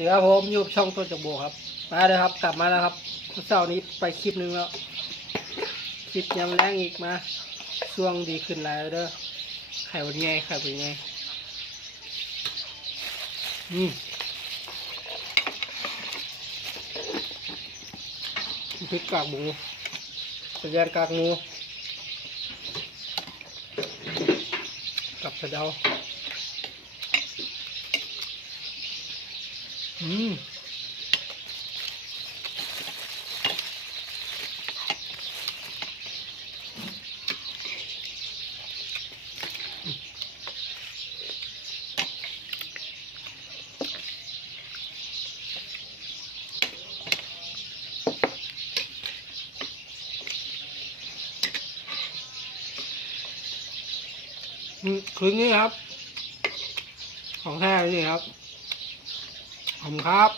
ดีครับผมอยู่ช่องต้นจักโบครับ มาเลยครับ กลับมาแล้วครับเสาร์นี้ไปคลิปหนึงแล้ว คลิปยำแรงอีกมาช่วงดีขึ้นแล้วเด้อไข่วันไงไข่วันไงอืมพริกกากหมูกระเทียมกากหมูกับสะเดา อืมคืนนี้ครับ ของแท้นี่ครับ ผมครับ